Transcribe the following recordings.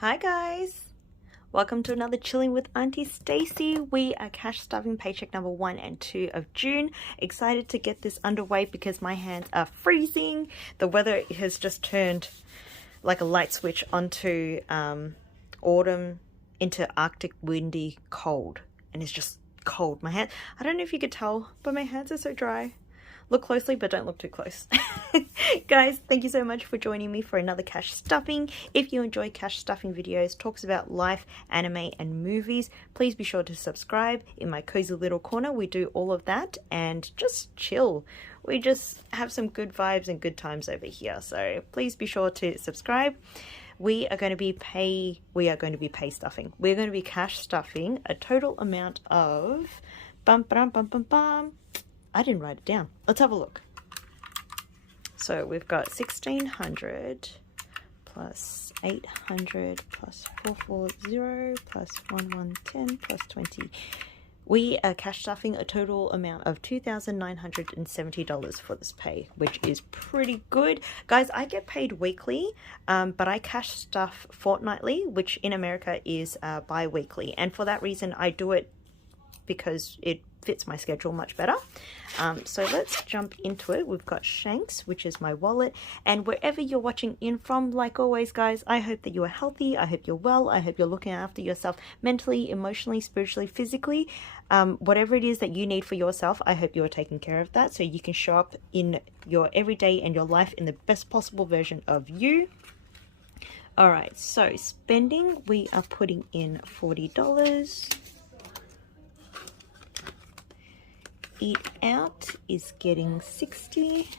Hi guys, welcome to another Chilling with Auntie Stacey. We are cash stuffing paycheck number 1 and 2 of June. Excited to get this underway because my hands are freezing. The weather has just turned like a light switch onto autumn into Arctic windy cold, and it's just cold. My hand, I don't know if you could tell, but my hands are so dry. Look closely, but don't look too close. Guys, thank you so much for joining me for another cash stuffing. If you enjoy cash stuffing videos, talks about life, anime, and movies, please be sure to subscribe. In my cozy little corner, we do all of that and just chill. We just have some good vibes and good times over here. So please be sure to subscribe. We are going to be pay stuffing. We're going to be cash stuffing a total amount of I didn't write it down. Let's have a look. So we've got 1,600 plus 800 plus 440 plus 1110 plus 20. We are cash stuffing a total amount of $2,970 for this pay, which is pretty good. Guys, I get paid weekly, but I cash stuff fortnightly, which in America is bi-weekly. And for that reason, I do it because it fits my schedule much better. So let's jump into it. We've got Shanks, which is my wallet, and wherever you're watching in from, like always guys, I hope that you are healthy, I hope you're well, I hope you're looking after yourself mentally, emotionally, spiritually, physically, whatever it is that you need for yourself. I hope you are taking care of that so you can show up in your everyday and your life in the best possible version of you. All right, so spending, we are putting in $40. Eat out is getting 60.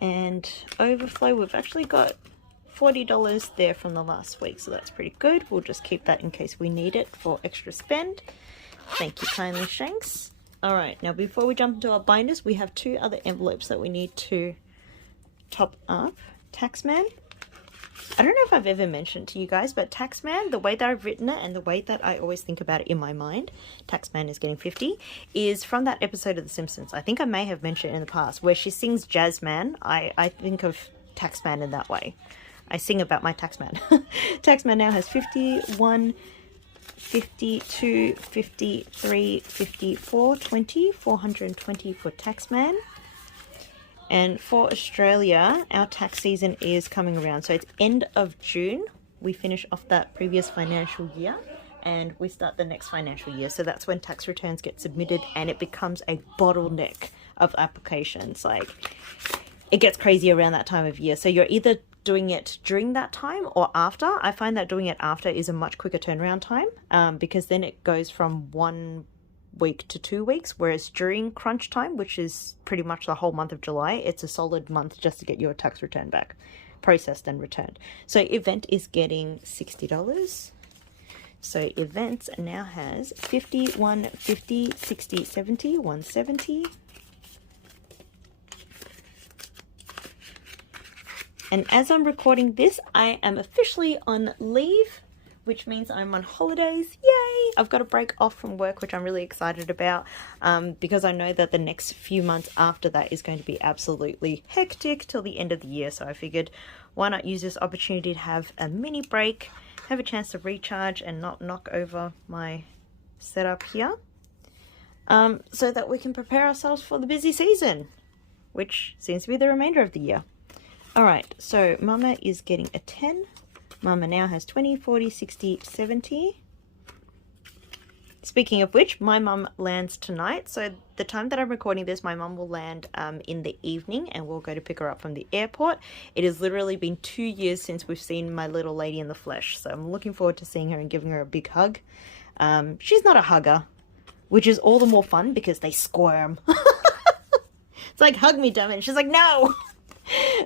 And overflow, we've actually got $40 there from the last week, so that's pretty good. We'll just keep that in case we need it for extra spend. Thank you kindly, Shanks. All right, now before we jump into our binders, we have 2 other envelopes that we need to top up. Taxman. I don't know if I've ever mentioned to you guys, but Taxman, the way that I've written it and the way that I always think about it in my mind, Taxman is getting 50, is from that episode of The Simpsons. I think I may have mentioned it in the past, where she sings Jazzman. I think of Taxman in that way. I sing about my Taxman. Taxman now has 51, 52, 53, 54, 20, 420 for Taxman. And for Australia, our tax season is coming around. So it's end of June. We finish off that previous financial year and we start the next financial year. So that's when tax returns get submitted and it becomes a bottleneck of applications. Like, it gets crazy around that time of year. So you're either doing it during that time or after. I find that doing it after is a much quicker turnaround time because then it goes from 1 week to 2 weeks, whereas during crunch time, which is pretty much the whole month of July, it's a solid month just to get your tax return back processed and returned. So event is getting $60. So events now has 50, 150, 60, 70, 170. And as I'm recording this, I am officially on leave, which means I'm on holidays. Yay! I've got a break off from work, which I'm really excited about because I know that the next few months after that is going to be absolutely hectic till the end of the year. So I figured, why not use this opportunity to have a mini break, have a chance to recharge and not knock over my setup here, so that we can prepare ourselves for the busy season, which seems to be the remainder of the year. All right, so Mama is getting a 10. Mama now has 20, 40, 60, 70. Speaking of which, my mum lands tonight. So the time that I'm recording this, my mum will land in the evening and we'll go to pick her up from the airport. It has literally been 2 years since we've seen my little lady in the flesh. So I'm looking forward to seeing her and giving her a big hug. She's not a hugger, which is all the more fun because they squirm. It's like, hug me, dumb it. And she's like, no.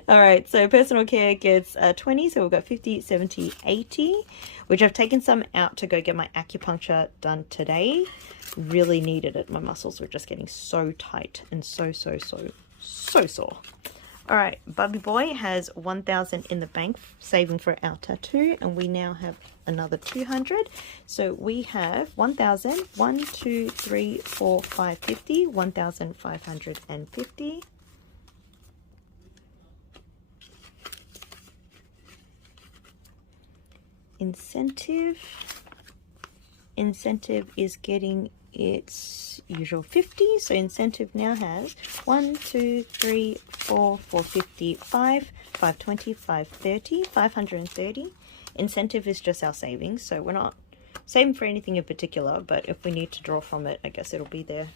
All right, so personal care gets 20, so we've got 50, 70, 80, which I've taken some out to go get my acupuncture done today. Really needed it. My muscles were just getting so tight and so sore. All right, Bubby Boy has 1,000 in the bank saving for our tattoo, and we now have another 200. So we have 1,000, 1, 2, 3, 4, 550, 1,550. Incentive is getting its usual 50, so incentive now has 1, 2, 3, 4, 450, 5, 520, 530, 530. Incentive is just our savings, so we're not saving for anything in particular, but if we need to draw from it, I guess it'll be there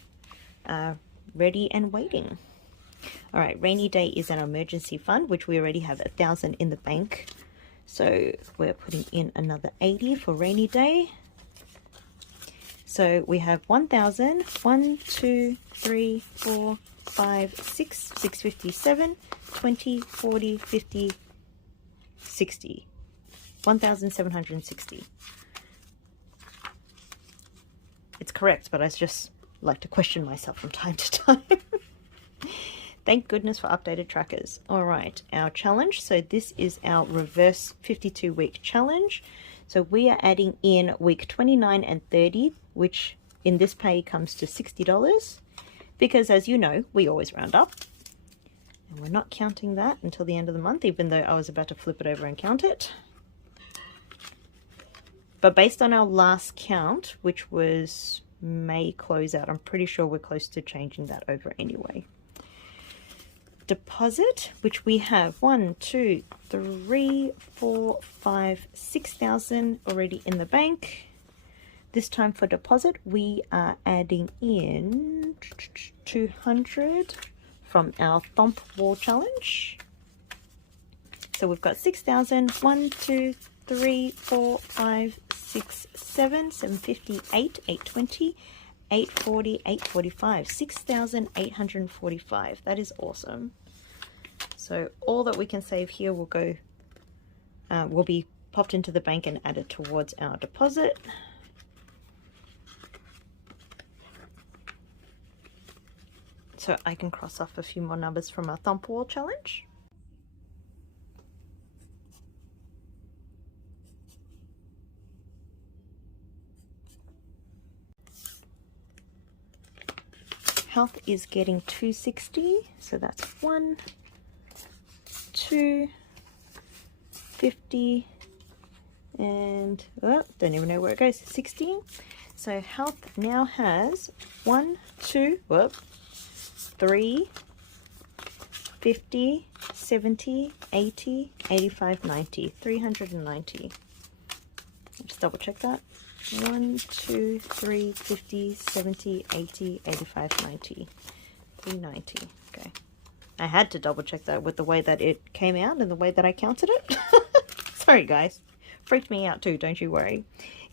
ready and waiting. All right, rainy day is an emergency fund, which we already have 1,000 in the bank, so we're putting in another 80 for rainy day. So we have 1,000, 1, 2, 3, 4, 5, 6, 657, 20, 40, 50, 60. 1,760. It's correct, but I just like to question myself from time to time. Thank goodness for updated trackers. All right, our challenge. So this is our reverse 52-week challenge. So we are adding in week 29 and 30, which in this pay comes to $60, because as you know, we always round up. And we're not counting that until the end of the month, even though I was about to flip it over and count it. But based on our last count, which was May closeout, I'm pretty sure we're close to changing that over anyway. Deposit, which we have 1, 2, 3, 4, 5, 6,000 already in the bank. This time for deposit, we are adding in 200 from our thump wall challenge. So we've got 6,000, 1, 2, 3, 4, 5, 6, 7, 758, 820, 840, 845, 6,845. That is awesome. So all that we can save here will go, will be popped into the bank and added towards our deposit. So I can cross off a few more numbers from our thump wall challenge. Health is getting 260, so that's 1, 2, 50, and oh, don't even know where it goes, 60. So health now has 1, 2, whoop, 3, 50, 70, 80, 85, 90, 390. Just double check that. 1, 2, 3, 50, 70, 80, 85, 90, 390. Okay. I had to double check that with the way that it came out and the way that I counted it. Sorry guys. Freaked me out too, don't you worry.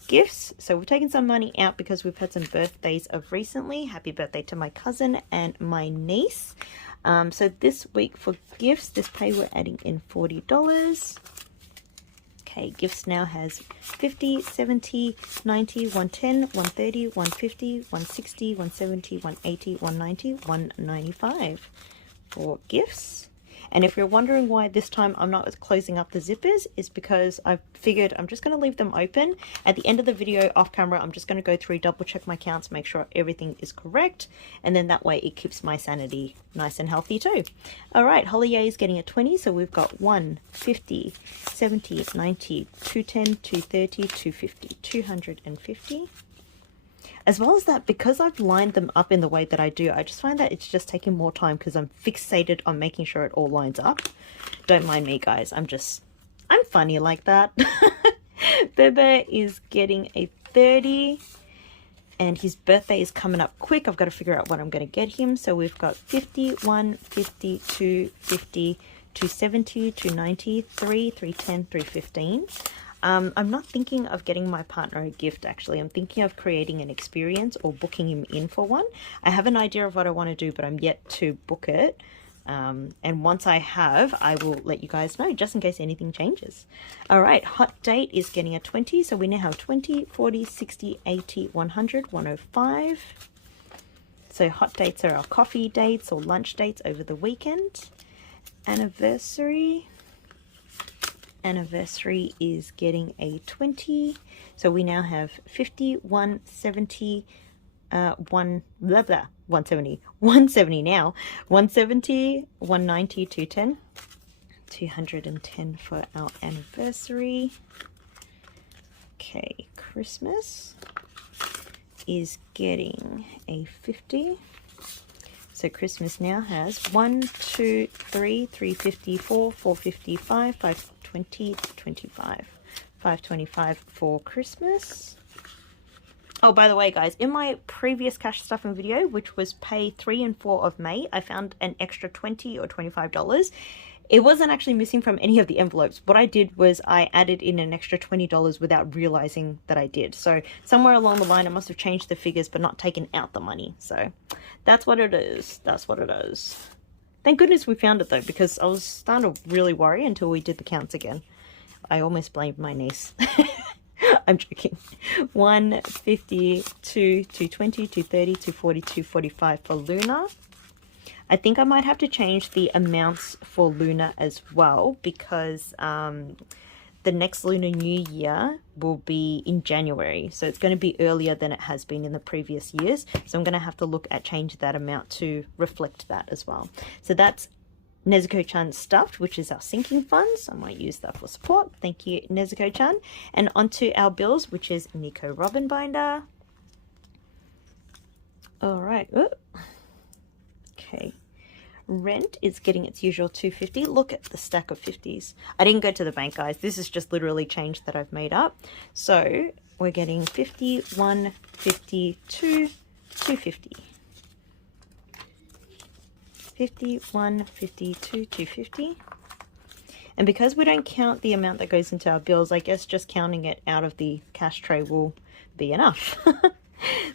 Gifts. So we've taken some money out because we've had some birthdays of recently. Happy birthday to my cousin and my niece. So this week for gifts, this pay we're adding in $40. Okay, gifts now has 50, 70, 90, 110, 130, 150, 160, 170, 180, 190, 195 for gifts. And if you're wondering why this time I'm not closing up the zippers, is because I figured I'm just going to leave them open. At the end of the video off camera, I'm just going to go through, double check my counts, make sure everything is correct. And then that way it keeps my sanity nice and healthy too. All right, Holiday is getting a 20. So we've got 1, 50, 70, 90, 210, 230, 250, 250. As well as that, because I've lined them up in the way that I do, I just find that it's just taking more time because I'm fixated on making sure it all lines up. Don't mind me, guys. I'm funny like that. Bebe is getting a 30. And his birthday is coming up quick. I've got to figure out what I'm going to get him. So we've got 51, 50, 250, 270, 290, 3, 310, 315. I'm not thinking of getting my partner a gift, actually. I'm thinking of creating an experience or booking him in for one. I have an idea of what I want to do, but I'm yet to book it. And once I have, I will let you guys know, just in case anything changes. All right, hot date is getting a 20. So we now have 20, 40, 60, 80, 100, 105. So hot dates are our coffee dates or lunch dates over the weekend. Anniversary is getting a 20. So we now have 50, 170, 170 now, 170, 190, 210, 210 for our anniversary. Okay, Christmas is getting a 50. So Christmas now has 1, 2, 3, 350, 4, 450, 5, 520, 25. 525 for Christmas. Oh, by the way, guys, in my previous cash stuffing video, which was pay 3 and 4 of May, I found an extra $20 or $25. It wasn't actually missing from any of the envelopes. What I did was I added in an extra $20 without realizing that I did. So somewhere along the line, I must have changed the figures, but not taken out the money. So that's what it is. That's what it is. Thank goodness we found it, though, because I was starting to really worry until we did the counts again. I almost blamed my niece. I'm joking. 150, 220, 230, 240, 245 for Luna. I think I might have to change the amounts for Luna as well, because the next Lunar New Year will be in January. So it's going to be earlier than it has been in the previous years. So I'm going to have to look at change that amount to reflect that as well. So that's Nezuko-chan stuffed, which is our sinking funds. I might use that for support. Thank you, Nezuko-chan. And onto our bills, which is Nico Robin binder. All right. Ooh. Okay. Rent is getting its usual $250. Look at the stack of 50s. I didn't go to the bank, guys. This is just literally change that I've made up. So we're getting 50, 1, 50, 2, 250. 51, 52, 250. And because we don't count the amount that goes into our bills, I guess just counting it out of the cash tray will be enough.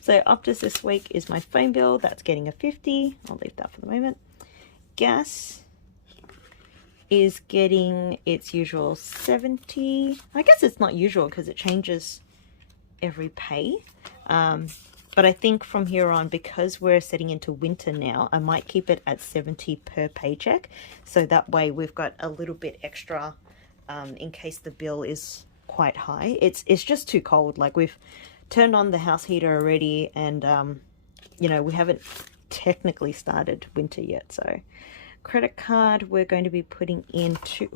So Optus this week is my phone bill. That's getting a 50. I'll leave that for the moment. Gas is getting its usual 70. I guess it's not usual because it changes every pay. But I think from here on, because we're setting into winter now, I might keep it at 70 per paycheck. So that way we've got a little bit extra in case the bill is quite high. It's just too cold. Like, we've turned on the house heater already, and you know, we haven't technically started winter yet. So credit card, we're going to be putting into,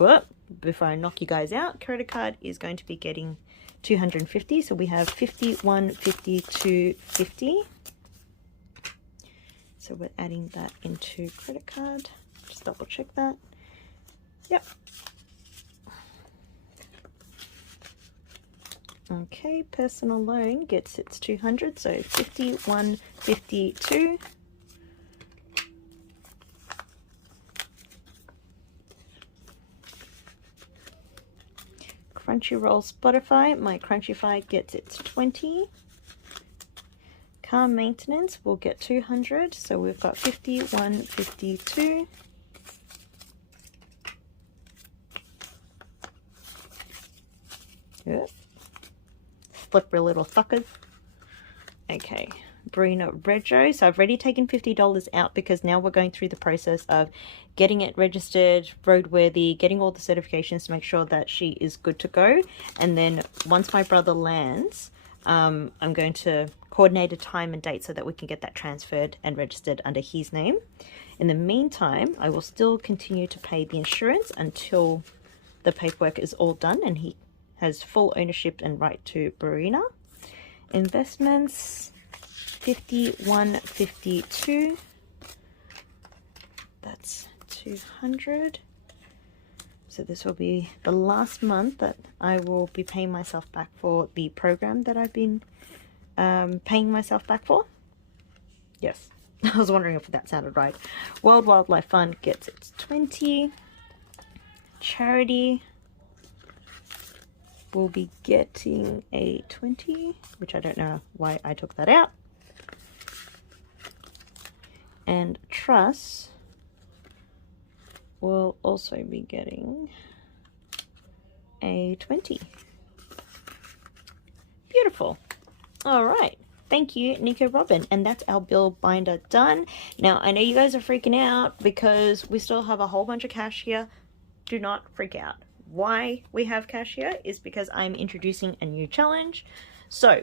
before I knock you guys out, credit card is going to be getting 250. So we have 51, 52, 50. So we're adding that into credit card. Just double check that. Yep. Okay, personal loan gets its 200, so 51, 52. Crunchyroll Spotify, my Crunchyfy gets its 20. Car maintenance will get 200, so we've got 51, 52. Yep. Slippery little suckers. Okay, Brina Rego. So I've already taken $50 out because now we're going through the process of getting it registered, roadworthy, getting all the certifications to make sure that she is good to go. And then once my brother lands, I'm going to coordinate a time and date so that we can get that transferred and registered under his name. In the meantime, I will still continue to pay the insurance until the paperwork is all done and he has full ownership and right to Brina. Investments, 51, 52. That's 200. So this will be the last month that I will be paying myself back for the program that I've been paying myself back for. Yes, I was wondering if that sounded right. World Wildlife Fund gets its 20. Charity will be getting a 20, which I don't know why I took that out. And Trust will also be getting a 20. Beautiful. All right. Thank you, Nico Robin. And that's our bill binder done. Now, I know you guys are freaking out because we still have a whole bunch of cash here. Do not freak out. Why we have cash here is because I'm introducing a new challenge. So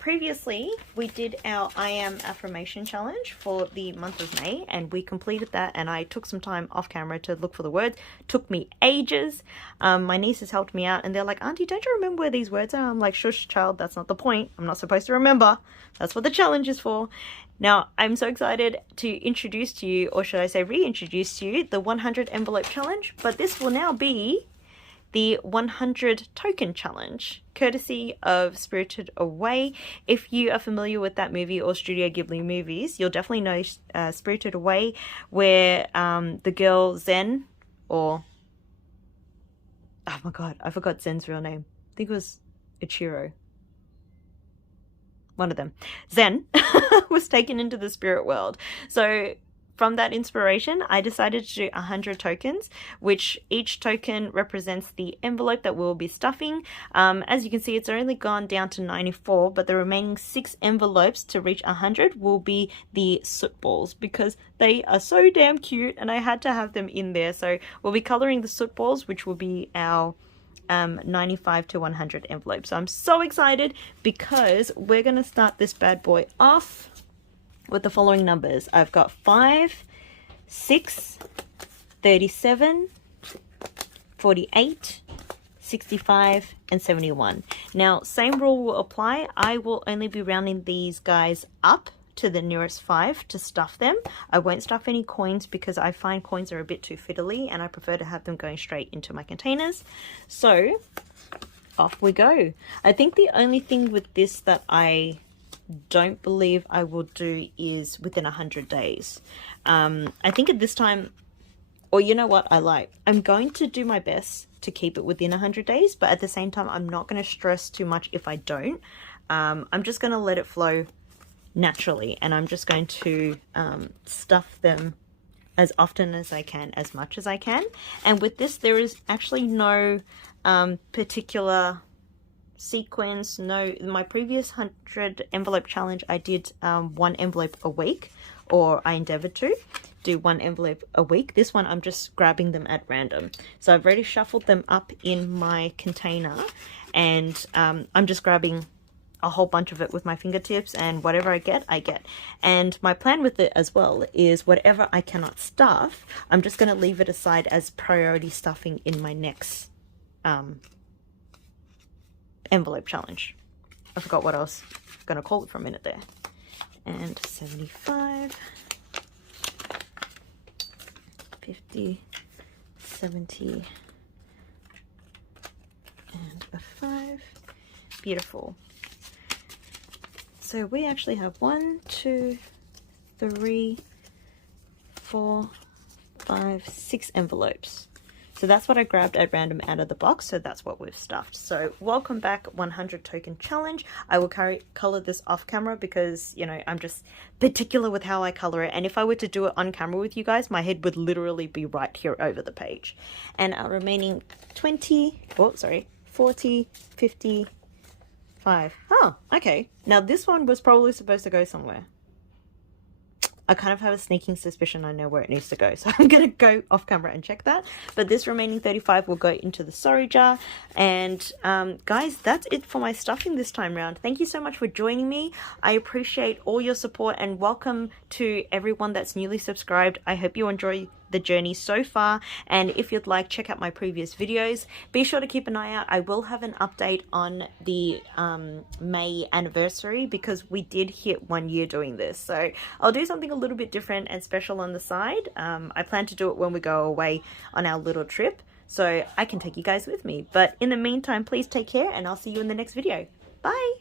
previously we did our I Am affirmation challenge for the month of May, and we completed that, and I took some time off camera to look for the words. Took me ages. My nieces helped me out, and they're like, Auntie, don't you remember where these words are? I'm like, shush child, that's not the point. I'm not supposed to remember. That's what the challenge is for. Now, I'm so excited to introduce to you, or should I say reintroduce to you, the 100 envelope challenge, but this will now be the 100 token challenge, courtesy of Spirited Away. If you are familiar with that movie or Studio Ghibli movies, you'll definitely know Spirited Away, where the girl Zen, or oh my god, I forgot Zen's real name. I think it was Ichiro. One of them. Zen was taken into the spirit world. So from that inspiration, I decided to do 100 tokens, which each token represents the envelope that we'll be stuffing. As you can see, it's only gone down to 94, but the remaining 6 envelopes to reach 100 will be the soot balls, because they are so damn cute and I had to have them in there. So we'll be coloring the soot balls, which will be our 95 to 100 envelopes. So I'm so excited because we're going to start this bad boy off with the following numbers. I've got 5, 6, 37, 48, 65, and 71. Now, same rule will apply. I will only be rounding these guys up to the nearest 5 to stuff them. I won't stuff any coins because I find coins are a bit too fiddly and I prefer to have them going straight into my containers. So off we go. I think the only thing with this that I don't believe I will do is within 100 days. I think at this time, or you know what, I'm going to do my best to keep it within 100 days, but at the same time, I'm not going to stress too much if I don't. I'm just going to let it flow naturally, and I'm just going to stuff them as often as I can, as much as I can. And with this, there is actually no particular sequence. No, my previous 100 envelope challenge, I did 1 envelope a week, or I endeavored to do 1 envelope a week. This one, I'm just grabbing them at random. So I've already shuffled them up in my container, and I'm just grabbing a whole bunch of it with my fingertips, and whatever I get, I get. And my plan with it as well is whatever I cannot stuff, I'm just going to leave it aside as priority stuffing in my next envelope challenge. I forgot what I was going to call it for a minute there. And 75, 50, 70, and a 5. Beautiful. So we actually have 1, 2, 3, 4, 5, 6 envelopes. So that's what I grabbed at random out of the box. So that's what we've stuffed. So welcome back, 100 token challenge. I will color this off camera because, you know, I'm just particular with how I color it. And if I were to do it on camera with you guys, my head would literally be right here over the page. And our remaining 40, 50, 5. Oh, okay. Now this one was probably supposed to go somewhere. I kind of have a sneaking suspicion I know where it needs to go, so I'm going to go off camera and check that. But this remaining 35 will go into the sorry jar. And guys, that's it for my stuffing this time around. Thank you so much for joining me. I appreciate all your support, and welcome to everyone that's newly subscribed. I hope you enjoy the journey so far, and if you'd like, check out my previous videos. Be sure to keep an eye out. I will have an update on the May anniversary, because we did hit 1 year doing this, so I'll do something a little bit different and special on the side. I plan to do it when we go away on our little trip, so I can take you guys with me. But in the meantime, please take care, and I'll see you in the next video. Bye.